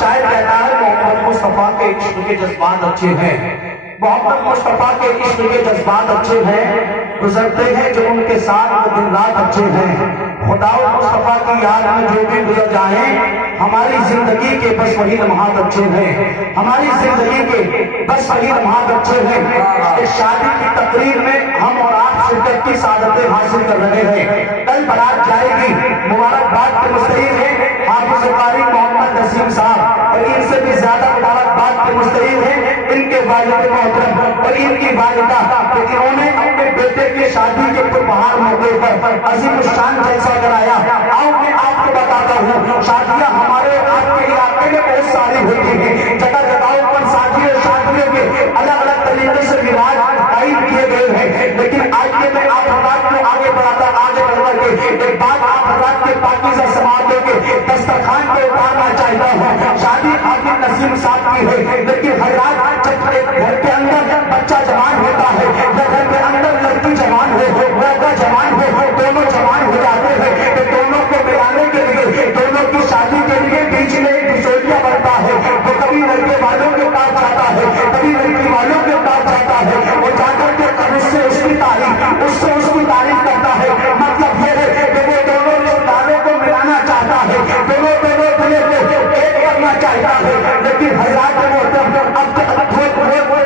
شاعر کہتا ہے محمد مصطفیٰ کے عشق کے جذبات اچھے ہیں، محمد مصطفیٰ کے عشق کے جذبات اچھے ہیں، گزرتے ہیں جو ان کے ساتھ وہ دن رات اچھے ہیں، خدا و مصطفیٰ کی یاد میں جو بھی گزر جائیں ہماری زندگی کے بس وہی لمحات اچھے ہیں، ہماری زندگی کے بس وہی لمحات اچھے ہیں۔ اس شادی کی تقریر میں ہم اور آپ شرکت کی سعادتیں حاصل کر رہے ہیں، کل بارات جائے گی، مبارکباد کے مستحق ہیں حافظ قاری محمد نسیم صاحب، اور ان سے بھی زیادہ مبارکباد کے مستحق ہیں ان کے والد محترم اور ان کی والدہ کہ انہوں نے اپنے بیٹے کی شادی کے پربہار موقع پر عظیم الشان جلسہ کرایا۔ آؤ میں آپ کو بتاتا ہوں، شادیاں ہمارے آپ کے علاقے میں بہت ساری ہوتی ہیں، جگہ جگہوں پر شادیوں کے الگ الگ طریقے سے رواج قائم کیے گئے ہیں، لیکن آج کے میں آپ حضرات کو آگے بڑھ کر کے ایک بات آپ حضرات کے پاکیزہ سماعتوں کے دسترخوان پہ اتارنا چاہتا ہوں۔ شادی حافظ نسیم صاحب کی ہے، لیکن حضرات جب ایک گھر کے اندر بچہ جوان ہوتا ہے یا گھر کے اندر لڑکی جوان ہو، لڑکا جوان ہو، دونوں جوان ہو جاتے ہیں تو دونوں کو ملانے کے لیے، دونوں کی شادی کے لیے بیچ میں ایک بچولیا بنتا ہے، وہ کبھی لڑکے والوں کے پاس جاتا ہے، کبھی لڑکی والوں کے پاس جاتا ہے، وہ جا کر کے اس سے اس کی تعریف کرتا ہے۔ مطلب یہ ہے کہ وہ دونوں رشتہ داروں کو ملانا چاہتا ہے، دونوں دلوں کو ایک کرنا چاہتا ہے، لیکن حضرات محترم اب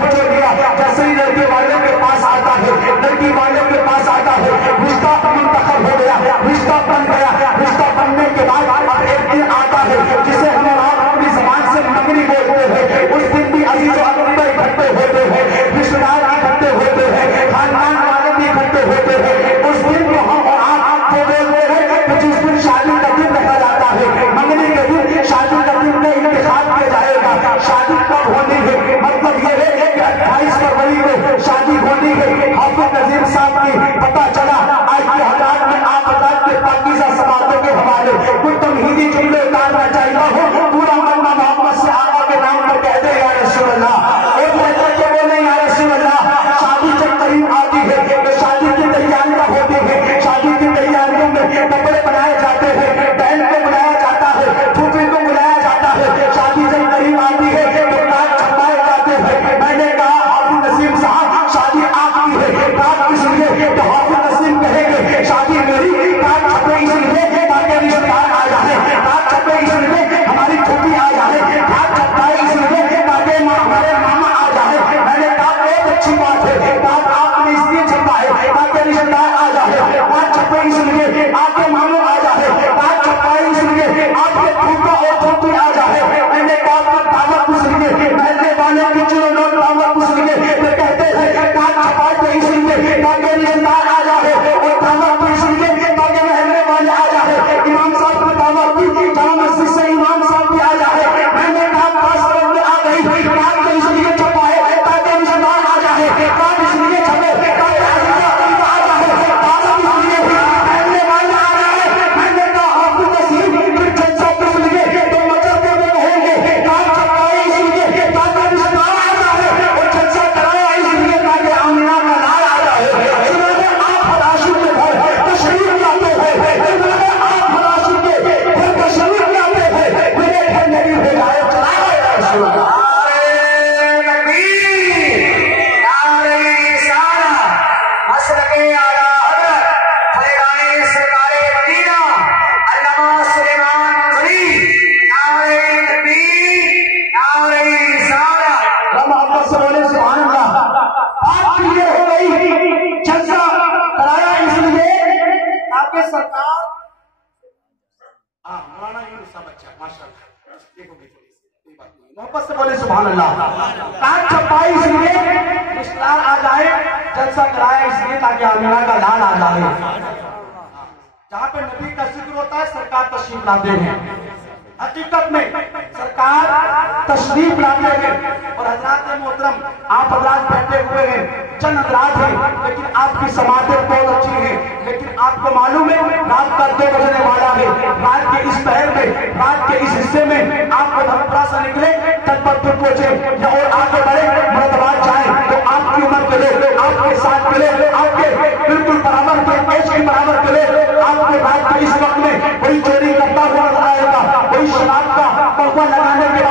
بچولیا جیسے ہی لڑکے والوں کے پاس آتا ہے، لڑکی والوں کے پاس آتا ہے، رشتہ منتخب ہو گیا، رشتہ بن گیا، رشتہ بننے کے بعد اب ایک دن آتا ہے جسے ہم اور آپ اپنی زبان سے منگنی بولتے ہیں۔ اس دن بھی عزیز و اقربا اکٹھے ہوتے ہیں، رشتہ دار اکٹھے ہوتے ہیں، خاندان والے بھی اکٹھے ہوتے ہیں۔ اس دن کو ہم اور آپ کو بولتے ہیں کہ جس دن شادی کا دن رکھا جاتا ہے، منگنی کے دن شادی کا دن کا انتخاب کیا جائے گا۔ شادی کب ہونی ہے؟ مطلب یہ ہے کہ 28 فروری کو شادی ہونی ہے حافظ نسیم صاحب کی۔ پتہ چلا آج کے حضرات میں آپ حضرات کے پاکیزہ سماعتوں کے حوالے کوئی تمہیدی جملے اتارنا چاہتا ہوں، پورا مجمع محمد سے آقا کے نام پر کہہ دے یا رسول اللہ، اور کہتے کہ بولے یا رسول اللہ۔ شادی جب قریب آتی ہے تو شادی کی تیاریاں ہوتی ہیں، شادی کی تیاریوں میں کپڑے بنائے جاتے ہیں، بہن کو بلایا جاتا ہے، پھوپھی کو بلایا جاتا ہے۔ شادی جب قریب آتی ہے تو کارڈ چھپائے جاتے ہیں۔ میں نے کہا حافظ نسیم صاحب شادی آپ کی ہے، کارڈ اس لیے تو حافظ نسیم کہیں گے شادی میری، کارڈ چھپے اس لیے تاکہ رشتہ دار آ جائے، کارڈ چھپے اس لیے ہماری پھوپھی آ جائے، کارڈ چھپائے اس لیے تاکہ ہمارے ماما آ جائے۔ میں نے کہا بہت اچھی بات ہے، کارڈ آپ نے اس لیے چھپا ہے تاکہ رشتہ دار آ جائے، کارڈ چھپے اس لیے آپ کے ماموں آ جائے، کارڈ چھپائے اس لیے آپ کے پھوپھا اور پھوپھی آ جائے۔ میں نے کہا دعوت اس لیے محلے والے کی چلو لوگ دعوت اس لیے تو کہتے ہیں کارڈ چھپائے تو اس لیے تاکہ رشتہ دار آ جائے، اور دعوت اس لیے تاکہ محلے والے آ جائے۔ امام صاحب نے دعوت دی، جامع مسجد سے امام صاحب بھی آ جائے۔ میں نے کہا پاس کرنے میں آ گئی، کارڈ تو اس لیے چھپائے تاکہ رشتہ دار آ جائے، کارڈ اس لیے چھپے تاکہ عزیز اقربا آ جائے، دعوت اس لیے بھی محلے والے آ جائے۔ میں نے کہا حافظ نسیم پھر جلسہ کس لیے تو مچلتے ہوئے کہیں گے کارڈ چھپائے اس لیے تاکہ رشتہ دار آ جائے، اور جلسہ کرایا اس لیے تاکہ آمینہ کا نعرہ آ جائے۔ آپ حراشی کے گھر تشریف لاتے ہیں، آپ حراشی کے گھر تشریف لاتے ہیں، میرے گھر میری ہدایت چلایا یا رسول اللہ۔ محبت سے بولے سبحان اللہ۔ کارڈ چھپائی اس لیے رشتہ دار آ جائے، جلسہ کرایا اس لیے تاکہ آمینہ کا لال آ جائے۔ جہاں پہ نبی کا ذکر ہوتا ہے سرکار تشریف لاتے ہیں، حقیقت میں سرکار تشریف لاتے ہیں، اور حضرات محترم آپ حضرات بیٹھے ہوئے ہیں، چند حضرات ہیں لیکن آپ کی سماعتیں بہت اچھی ہیں، لیکن آپ کو معلوم ہے رات کا 2 بجنے والا ہے، رات کے اس پہر میں، رات کے اس حصے میں آپ کو دھمپڑا سے نکلے تک پر پھر پہنچے یا اور آگے بڑھے مرتبات جائیں تو آپ کی عمر کے لے، آپ کے ساتھ کے لے، آپ کے بالکل برابر کے ایج کے برابر کے لے، آپ کو رات کے اس وقت میں وہی چوری کرتا ہوا نظر آئے گا، وہی شراب کا پہوا لگانے کے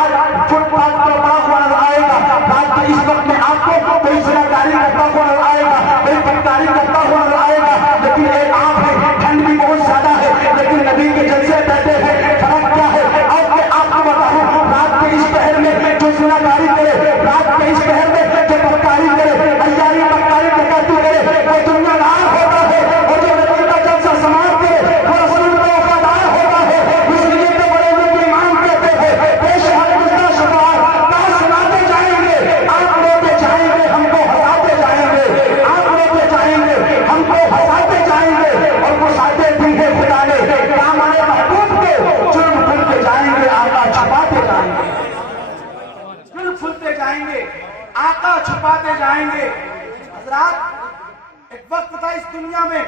آقا چھپاتے جائیں گے. حضرات ایک وقت تھا اس دنیا میں،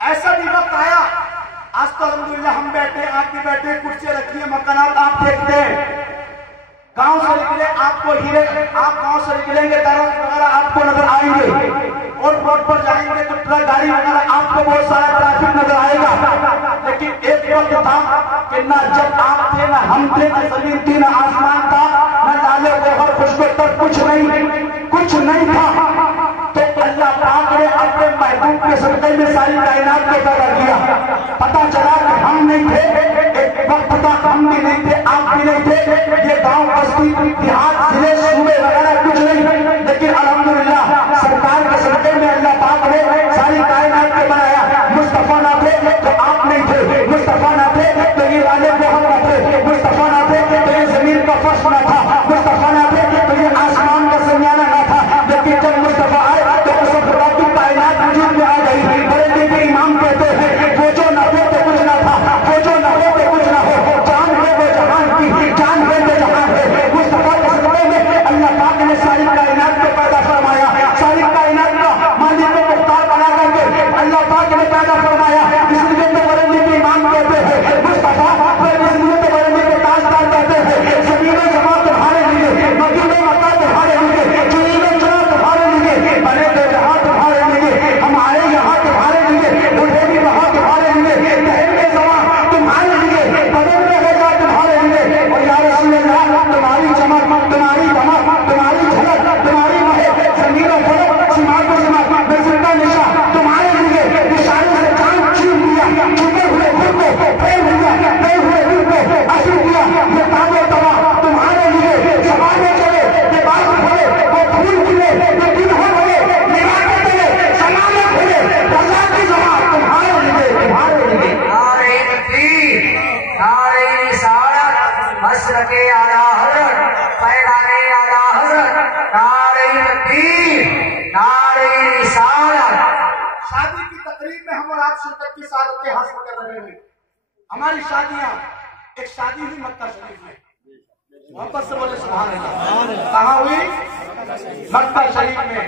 ایسا بھی وقت آیا، آج تو الحمدللہ ہم بیٹھے، آپ بھی بیٹھے، کرسیاں رکھی ہیں، مکانات آپ دیکھتے ہیں. گاؤں سے نکلے آپ کو ہیرے، آپ گاؤں سے نکلیں گے درخت وغیرہ آپ کو نظر آئیں گے، اور روڈ پر جائیں گے تو ٹرک گاڑی وغیرہ آپ کو بہت سارا ٹریفک نظر آئے گا. لیکن ایک وقت تھا کہ نہ جب آپ تھے، نہ ہم تھے، نہ زمین تھی، نہ آسمان تھا، نہ نالے گوہر خوشبو تک کچھ نہیں تھا. تو اللہ پاک نے اپنے محبوب کے صدقے میں ساری کائنات کو پیدا کیا. پتا چلا کہ ہم نہیں تھے، ایک وقت تھا ہم بھی نہیں تھے، آپ بھی نہیں تھے، یہ گاؤں بستی دیہات ضلع صوبے وغیرہ کچھ نہیں، لیکن الحمدللہ سرکار کے صدقے میں اللہ پاک نے ساری کائنات کو بنایا. مصطفیٰ نہ تھے تو آپ نہیں تھے، مصطفیٰ نہ تھے تو یہ والے محمد نہ تھے، مصطفیٰ نہ تھے تو یہ زمین کا فرش نہ تھا، مصطفیٰ نہ تھے تو یہ آسمان کا سمیانہ نہ تھا. لیکن جب مصطفیٰ آئے تو اس وقت کی کائنات وجود میں آ گئی. بریلوی کے امام کہتے ہیں وہ جو نہ ہو تو کچھ نہ تھا، وہ جو نہ ہو تو کچھ نہ ہو، جان ہے وہ جہان کی، جان ہے وہ جہان ہے. مصطفیٰ کے صدقے میں اللہ پاک نے ساری کائنات کو پیدا فرمایا، ساری کائنات کا مالک کو مختار بنا کر کے اللہ پاک نے پیدا فرمایا. اس لیے تو بریلوی کے امام کہتے ہیں مصطفیٰ، اس لیے تو بریلوی کے تاجدار کہتے ہیں زمین و زمان تمہارے لیے، مدینہ مکہ تمہارے لیے، جنین و جنان تمہارے لیے، بنے بے جہاں تمہارے لیے، ہم آئے یہاں تمہارے لیے، اٹھے بھی وہاں تمہارے لیے، کہیں بے زمان تمہارے لیے، بدل میں ہو جا تمہارے لیے. اور یا رسول اللہ تمہاری چمک، تمہاری دمک، تمہاری جھلک، تمہاری مہک، زمین و فلک، سماعت و سماعت، بے زندہ نشاں تمہارے لیے. اشارے سے چاند چھین لیا، چھپے ہوئے خود کو پھیر لیا، گئے ہوئے دل کو اثر کیا. یہ تاب و تباہ تمہارے لیے، زمانے چلے یہ بات کھلے، وہ پھول کھلے یہ دن ہو بھرے، نگاہ کے تلے زمانے کھلے، رضا کی زبان تمہارے لیے، تمہارے لیے. نعرہ تکبیر، نعرہ رسالت، مسلک اعلیٰ حضرت، پیغام اعلیٰ حضرت، نعرہ تکبیر، نعرہ رسالت. شادی کی تقریب میں ہم اور آپ شرکت کی سعادتیں حاصل کر رہے ہیں. ہماری شادیاں، ایک شادی ہوئی مکہ شریف میں، محبت سے بولے سبحان اللہ. کہاں ہوئی؟ مکہ شریف میں.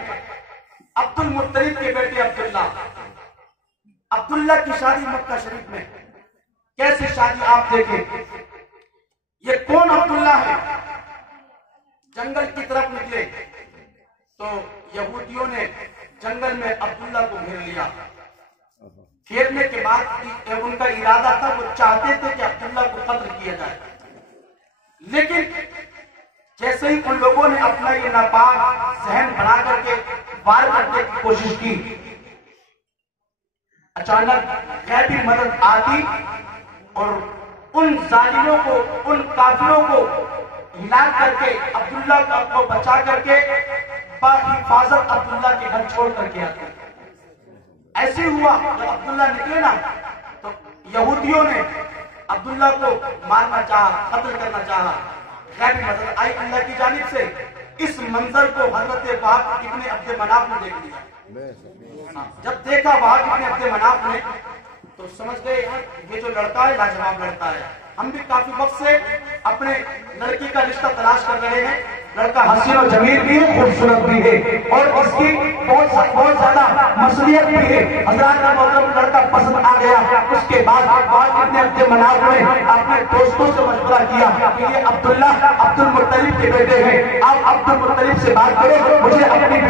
عبد المطلب کے بیٹے عبداللہ کی شادی مکہ شریف میں. کیسی شادی آپ دیکھیں. یہ کون عبداللہ ہے؟ جنگل کی طرف نکلے تو یہودیوں نے جنگل میں عبداللہ کو گھیر لیا. گھیرنے کے بعد ان کا ارادہ تھا، وہ چاہتے تھے کہ عبداللہ کو قتل کیا جائے. لیکن جیسے ہی ان لوگوں نے اپنا یہ ناپاک ذہن بنا کر کے وار کرنے کی کوشش کی، اچانک غیبی مدد آتی اور ان ظالموں کو، ان کافروں کو ہلا کر کے عبداللہ کو بچا کر کے بحفاظت عبداللہ کے گھر چھوڑ کر کے آتے. ایسے ہوا جب عبداللہ نکلے نا تو یہودیوں نے عبداللہ کو مارنا چاہا، قتل کرنا چاہا. غیبی مدد آئی اللہ کی جانب سے. اس منظر کو حضرت وہب ابن عبد مناف نے دیکھ لیا. جب دیکھا وہب ابن عبد مناف نے تو سمجھ گئے یہ جو لڑکا ہے لاجواب لڑکا ہے. ہم بھی کافی وقت سے اپنے لڑکی کا رشتہ تلاش کر رہے ہیں. لڑکا حسین و جمیل بھی ہے، خوبصورت بھی ہے، اور اس کی بہت زیادہ مصلیت بھی ہے. حضرات کا محترم لڑکا پسند آ گیا. اس کے بعد ابن عبد مناف نے اپنے دوستوں سے مشورہ کیا کہ یہ عبداللہ عبد المطلب کے بیٹے ہیں، آپ عبد المطلب سے بات کرو، مجھے اپنی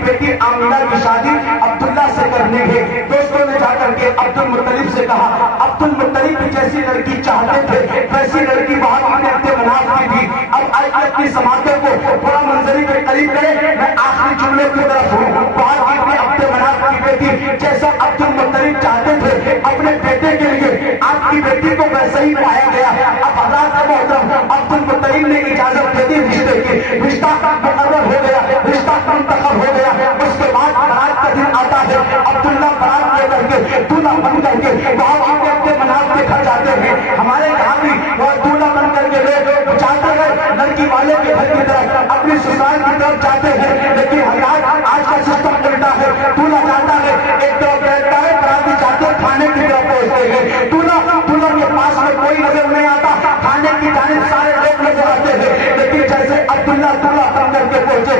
بیٹی آمینہ کی شادی عبداللہ سے کرنی ہے. دوستوں نے جا کر کے عبد المطلب سے کہا. عبد المطلب جیسی لڑکی چاہتے تھے ویسی لڑکی وہاں ابن عبد مناف کی تھی. اب آئی اپنی سماعتوں کو بڑا منظری کے قریب کرے. میں آخری جملے کی طرف ہوں. وہاں ابن عبد مناف کی بیٹی جیسا عبد المطلب چاہتے تھے اپنے بیٹے کے لیے آپ کی بیٹی کو ویسے ہی پایا گیا. اب حضرات کا محترم عبد المطلب نے اجازت دے دی رشتے کی. رشتہ مقرر ہو گیا، رشتہ منتخب ہو گیا. اس کے بعد برات کا دن آتا ہے. عبداللہ برات لے کر کے دولہا بن کر کے وہاں ابن عبد مناف کے گھر جاتے ہیں. ہمارے یہاں بھی وہ دولہا بن کر کے لوگ جاتے ہیں لڑکی والے کے گھر کی طرف، اپنی سسرال کی طرف جاتے ہیں. لیکن حضرات آج کا سسٹم الٹا ہے. دولہا جاتا ہے ایک طرف بیٹھتا ہے، براتی جاتے کھانے کی طرف پہنچتے ہیں. دولہا کے پاس میں کوئی نظر نہیں آتا، کھانے کی جانب سارے لوگ نظر آتے ہیں. لیکن جیسے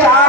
4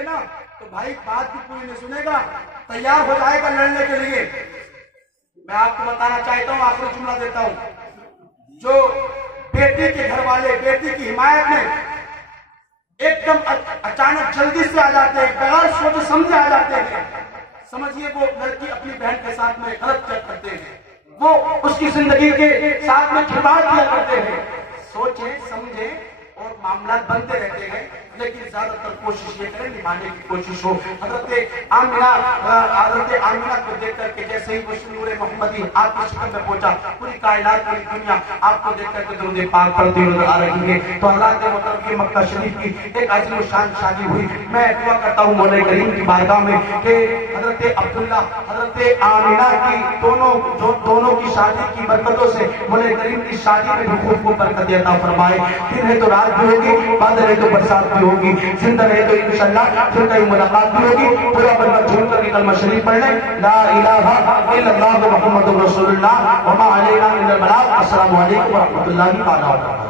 گے نا تو بھائی بات بھی پوری نہیں سنے گا، تیار ہو جائے گا لڑنے کے لیے۔ میں آپ کو بتانا چاہتا ہوں، آخری جملہ دیتا ہوں، جو بیٹی کے گھر والے بیٹی کی حمایت میں ایک دم اچانک جلدی سے آ جاتے ہیں، بغیر سوچے سمجھے آ جاتے ہیں، سمجھیے وہ لڑکی اپنی بہن کے ساتھ میں غلط چیک کرتے ہیں، وہ اس کی زندگی کے ساتھ میں کھلواڑ کیا کرتے ہیں۔ سوچیں سمجھیں اور معاملات بنتے رہتے ہیں، لیکن زیادہ تر کوشش یہ کریں نبھانے کی کوشش ہو۔ حضرت آمینہ کو دیکھ کر کے جیسے ہی وہ نور محمدی آپ کی شکل میں پہنچا، پوری کائنات پوری دنیا آپ کو دیکھ کر کے درود پاک پڑھتی نظر آ رہی ہے۔ تو اللہ کے محترم کی مکہ شریف کی ایک عظیم الشان شادی ہوئی۔ میں دعا کرتا ہوں مولا کریم کی بارگاہ میں کہ حضرت عبداللہ حضرت آمینہ کی دونوں کی شادی کی برکتوں سے مولا کریم کی شادی میں بھی خوب خوب برکت عطا فرمائے۔ دن ہے تو رات بھی ہوگی، بادل ہے تو برسات بھی ہوگی، زندہ رہے تو انشاءاللہ پھر کہیں ملاقات بھی ہوگی۔ پورا بندہ جھول کر کے کلمہ شریف پڑھ لیں، لا الہ الا اللہ محمد رسول اللہ وما علینا الا البلاغ۔ السلام علیکم ورحمۃ اللہ تعالیٰ وبرکاتہ۔